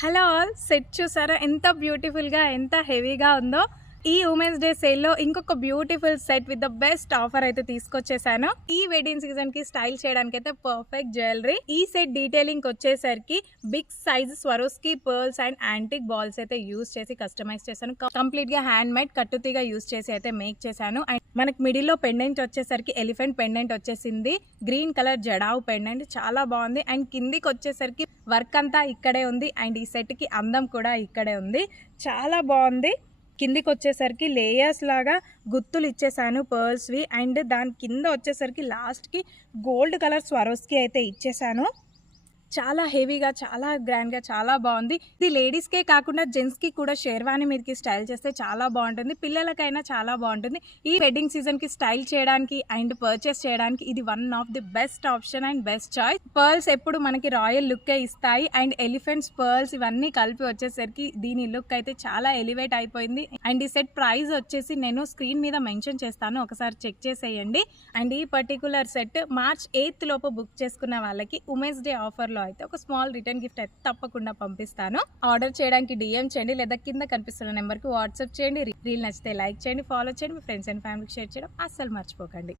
Hello all, set చూసారా ఎంత బ్యూటిఫుల్గా ఎంత హెవీగా ఉందో. ఈ ఉమెన్స్ డే సేల్లో ఇంకొక beautiful set with the best offer అయితే తీసుకొచ్చేసాను. ఈ వెడ్డింగ్ సీజన్ కి స్టైల్ చేయడానికి అయితే పర్ఫెక్ట్ జ్యువెలరీ. ఈ సెట్ డీటెయిలింగ్ వచ్చేసరికి big size Swarovski pearls and antique balls అయితే యూస్ చేసి కస్టమైజ్ చేశాను. కంప్లీట్ గా హ్యాండ్ మేడ్ కట్టుతీగా యూస్ చేసి అయితే మేక్ చేశాను. అండ్ మనకి మిడిల్ లో పెండెంట్ వచ్చేసరికి ఎలిఫెంట్ పెండెంట్ వచ్చేసింది. గ్రీన్ కలర్ జడావు పెండెంట్ చాలా బాగుంది. అండ్ కిందికి వచ్చేసరికి వర్క్ అంతా ఇక్కడే ఉంది. అండ్ ఈ సెట్ కి అందం కూడా ఇక్కడే ఉంది, చాలా బాగుంది. కిందికి వచ్చేసరికి లేయర్స్ లాగా గుత్తులు ఇచ్చేసాను పర్ల్స్వి. అండ్ దాని కింద వచ్చేసరికి లాస్ట్కి గోల్డ్ కలర్ స్వరోస్కి అయితే ఇచ్చేసాను. చాలా హెవీగా చాలా గ్రాండ్గా చాలా బాగుంది. ఇది లేడీస్కే కాకుండా జెంట్స్కి కూడా షేర్వాణి మీదకి స్టైల్ చేస్తే చాలా బాగుంటుంది. పిల్లలకైనా చాలా బాగుంటుంది. ఈ వెడ్డింగ్ సీజన్కి స్టైల్ చేయడానికి అండ్ పర్చేస్ చేయడానికి ఇది one of the best option and best choice. Pearls ఎప్పుడు మనకి రాయల్ లుక్కే ఇస్తాయి. అండ్ ఎలిఫెంట్స్ పర్ల్స్ ఇవన్నీ కలిపి వచ్చేసరికి దీని లుక్ అయితే చాలా ఎలివేట్ అయిపోయింది. అండ్ ఈ సెట్ ప్రైస్ వచ్చేసి నేను స్క్రీన్ మీద మెన్షన్ చేస్తాను, ఒకసారి చెక్ చేసేయండి. అండ్ ఈ పర్టికులర్ సెట్ March 8th లోపు బుక్ చేసుకున్న వాళ్ళకి ఉమెన్స్ డే ఆఫర్ అయితే ఒక స్మాల్ రిటర్న్ గిఫ్ట్ అయితే తప్పకుండా పంపిస్తాను. ఆర్డర్ చేయడానికి DM చేయండి లేదా కింద కనిపిస్తున్న నెంబర్కి వాట్సాప్ చేయండి. రీల్ నచ్చితే లైక్ చేయండి, ఫాలో చేయండి, మీ ఫ్రెండ్స్ అండ్ ఫ్యామిలీకి షేర్ చేయడం అస్సలు మర్చిపోకండి.